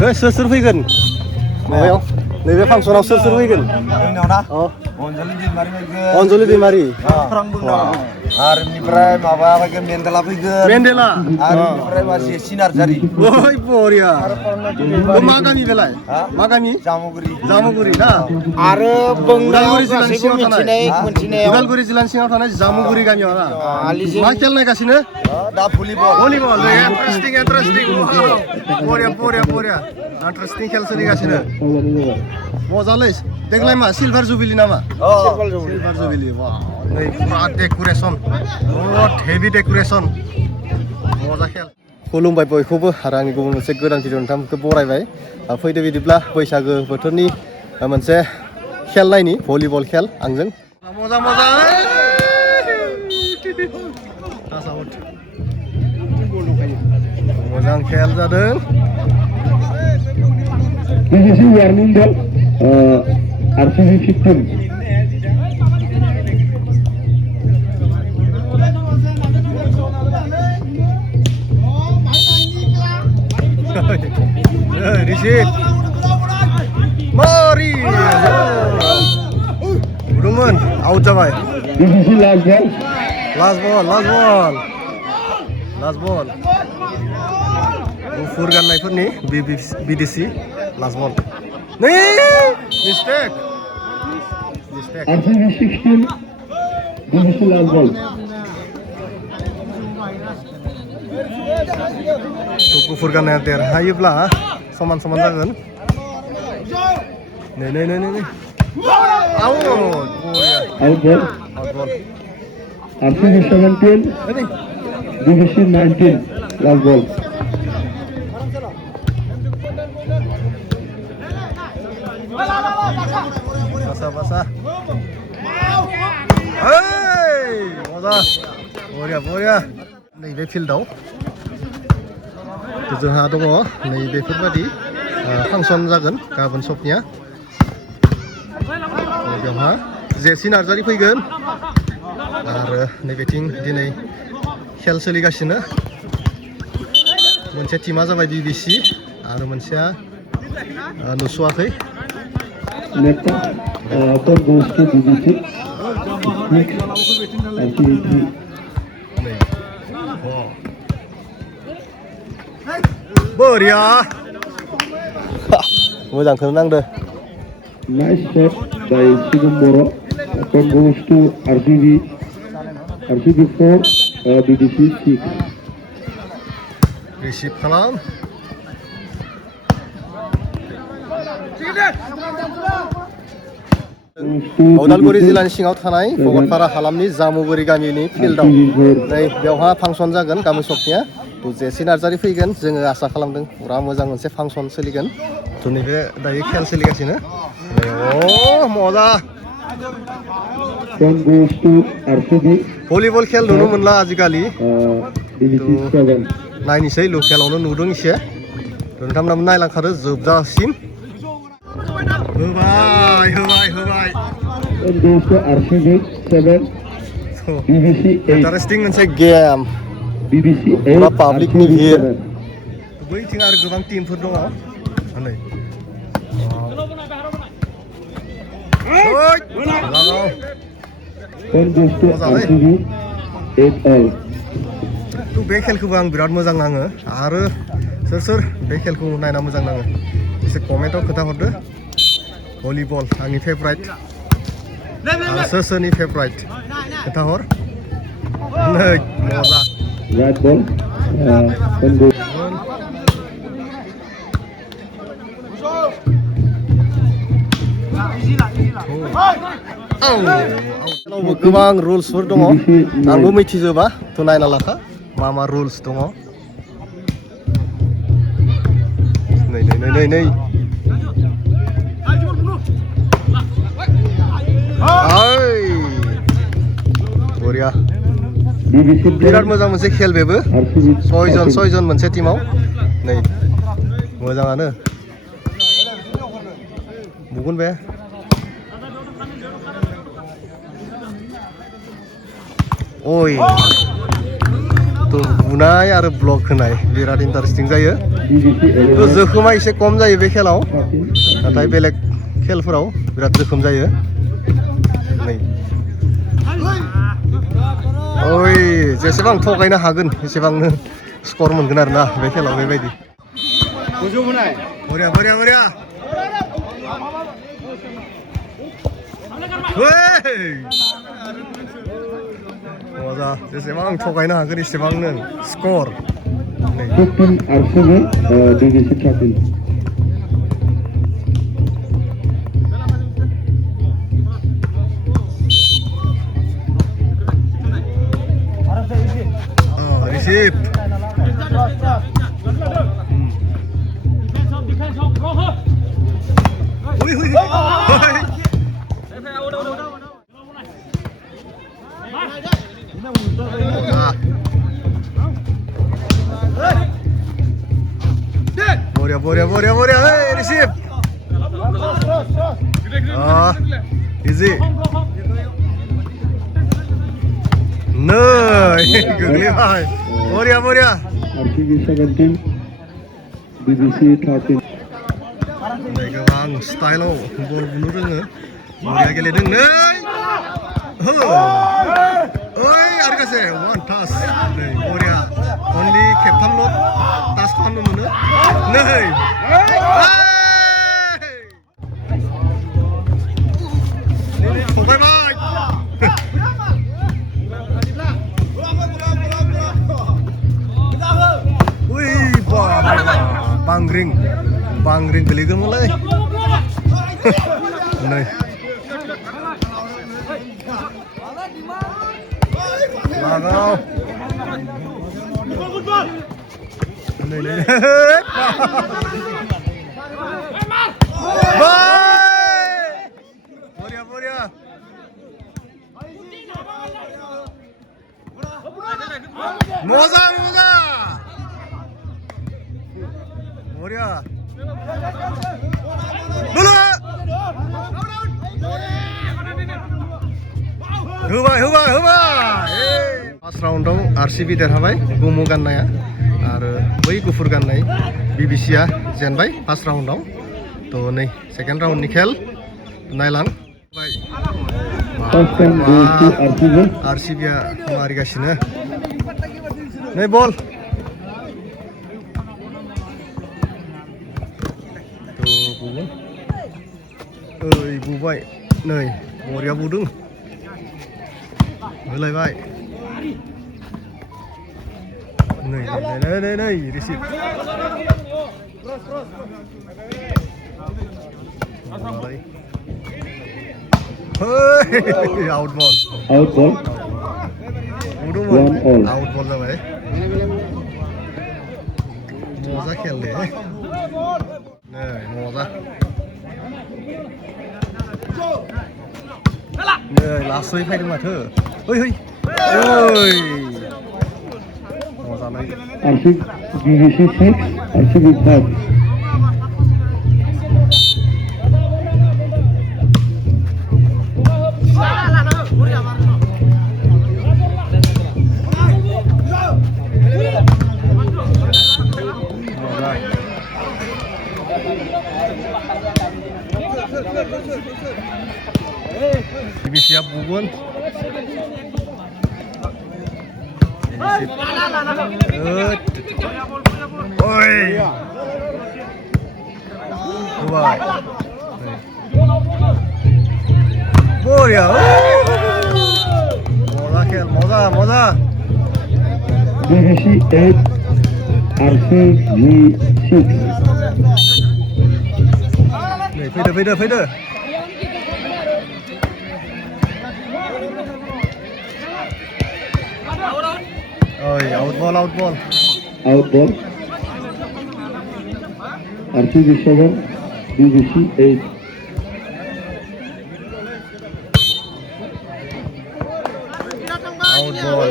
सोर फैगोन माबायाव नैबे फांसनाव सोर फैगोन अनजलि दैमारि आरो बेनिफ्राय माबा फैगोन मेन्देला फैगोन मेन्देला आरो बेनिफ्राय मानसि सिनार्जारि ओइ बरिया मा गामि बेलाय मा गामि जामुगुरि ना आरो उदालगुरि जिल्लानि सिङाव थानाय उदालगुरि जिल्लानि सिङाव थानाय जामुगुरि गामियाव ना मा खेल नायगासिनो दा भलिबल इन्टारेस्टिं बरिया इन्टारेस्टिं खेल सोलिगासिनो मजालै देग्लाय मा सिलभार जुबिलि नामा सिलभार जुबिलि नै पुरा डेक'रेसन बहुत हेभि डेक'रेसन मजा खेल खुलुमबाय बयखौबो आरो आंनि गुबुन मोनसे गोदान भिडिअ नोंथांमोनखौ बरायबाय फैदो बिदिब्ला बैसागो बोथोरनि मोनसे खेल नायनि भलिबल खेल आंजों मोजां मोजां खेल जादों This is warning ball, RCB 15. Risit, mari, Uduman, out जाबाय. This is last ball. Last ball. गुफुर गाननायफोरनि बिदेसि last ball. Mistake. RCB 16. This is last ball. गुफुर गाननाया देरहायोब्ला समान जागोन. नै out ball. RCB 17. This is 19. Last ball. Basah. Hey, moza. Boriya. Nैबे फिल्डआव जोंहा दङ नैबेफोरबादि फांसन जागोन गाबोन सबनिया बेवहा जेसि नार्जारि फैगोन आरो नैबेथिं दिनै खेल सोलिगासिनो मोनसे टिमा जाबाय बिबिसि आरो मोनसेया नुसुवाखै बरिया मोजांखौनो नांदो Nice shot by Sigum Moro. Point goes to RCB 4, BDC 6. Receive खालाम उदालगुरि जिल्लानि सिङाव थानाय भगतपारा हालामनि जामुगुरि गामिनि फिल्डआव नै बेवहा फांसन जागोन गाबोन सबनिया जेसि नार्जारि फैगोन जोङो आसा खालामदों पुरा मोजां मोनसे फांसन सोलिगोन नैबे दायो खेल सोलिगासिनो मजा भलिबल खेल नुनो मोनला आजिखालि नायनोसै लकेलावनो नुदों एसे नोंथांमोनाबो नायलांखादो जोबजासिम होबाय इन्टारेस्टिं मोनसे गेम पुरा पाब्लिकनि भिर बैथिं आरो गोबां टिमफोर दङ नै बे खेलखौबो आं बिराद मोजां नाङो आरो सोर बे खेलखौ नायना मोजां नाङो एसे कमेन्टआव खोथा हरदो भलिबल आंनि फेभराइट आरो सोरनि फेभराइट खोथा हर नै मजा गोबां रुल्सफोर दङ आंबो मिथिजोबा थ' नायना लाखा मा रुल्स दङ नै बरिया बिराद मोजां मोनसे खेल बेबो सयजन मोनसे टिमाव नै मोजाङानो बुगोन बे ओइ थ' बुनाय आरो ब्लक होनाय बिराद इन्टारेस्टिं जायो BBC तो 11 जोखोमा एसे खम जायो बे खेलाव 13 नाथाय बेलेग खेलफोराव बिराद जोखोम जायो नै ओइ जेसेबां थगायनो हागोन एसेबांनो स्कर मोनगोन आरोना बे खेलाव बेबायदि बरिया बरिया बरिया मजा जेसेबां थगायनो हागोन एसेबांनो स्कर 15 RCB BBC 13 receive hui hui Boria, boria, boria, boria, hey, receive. Easy. No, googly Boria, boria. RCB 17 BBC 13 गोबां स्टाइलाव बल बुनो रोङो बरिया गेलेदों नै ओइ आरो गासे वान टाच नै बरिया अनलि खेबथामल' टाच खालामनो मोनो नै थगायबाय ओइ बांग्रिं बांग्रिं गोलैगोनमोनलै नै लागाव नै नै बरिया बरिया मजा मजा बरिया होबाय होबाय होबाय फार्स्ट राउन्डआव आरसिबि देरहाबाय गोमो गाननाया आरो बै गुफुर गाननाय बिबिसिआ जेनबाय फार्स्ट राउन्डआव तो नै सेकेन्ड राउन्डनि खेल नायलां आरसिबिआ मारिगासिनो नै बल ओइ बुबाय नै बरिया बुदों होलायबाय नै नै नै नै रिसिभ आउट बल बुदोंमोन आउट बल जाबाय मजा खेल दे नै मजा नै लासै फैदों माथो ओइ ओइ ओइ मजालाय BBC 6 RCB 5 Siap bugun. Oi. Buat. Boria. Moza kel, moza, moza. BBC 8 RCB 6 Nih, fade, fade. Oh, out ball. Out ball. RCB 7 BBC 8 out ball.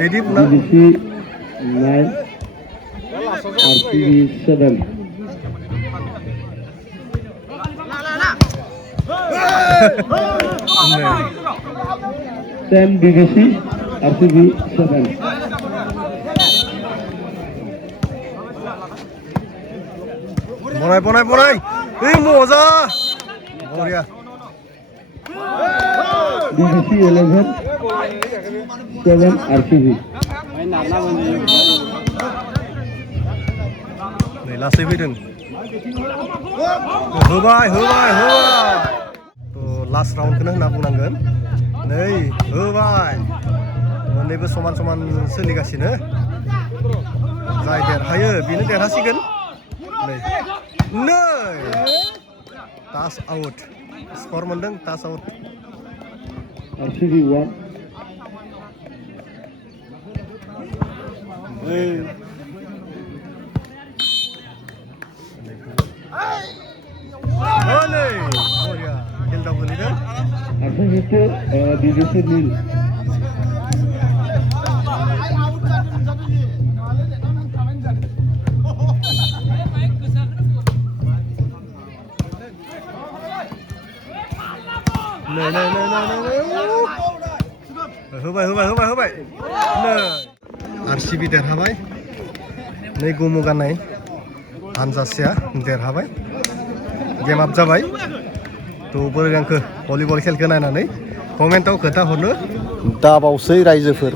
Ready pula. BBC 9 RCB 7 10 BBC RCB 7 बनाय बनाय बनाय ओइ मजा बरिया BBC 11 7 RCB नै लासै फैदों होबाय होबाय होबाय तो लास्ट राउन्डखौनो होनना बुंनांगोन नै होबाय मोननैबो समान समान सोलिगासिनो जाय देरहायो बेनो देरहासिगोन नै टाच आउट स्कर मोनदों टाच आउट RCB 1 बरिया खेलदाव गोलैदों RCB 2 BBC 0 नै नै नै नै नै होबाय होबाय होबाय होबाय नै RCB देरहाबाय नै गोमो गाननाय हानजासेया देरहाबाय गेम आप जाबाय तो बोरै नांखो भलिबल खेलखौ नायनानै कमेन्टआव खोन्थाहरनो दाबावसै रायजोफोर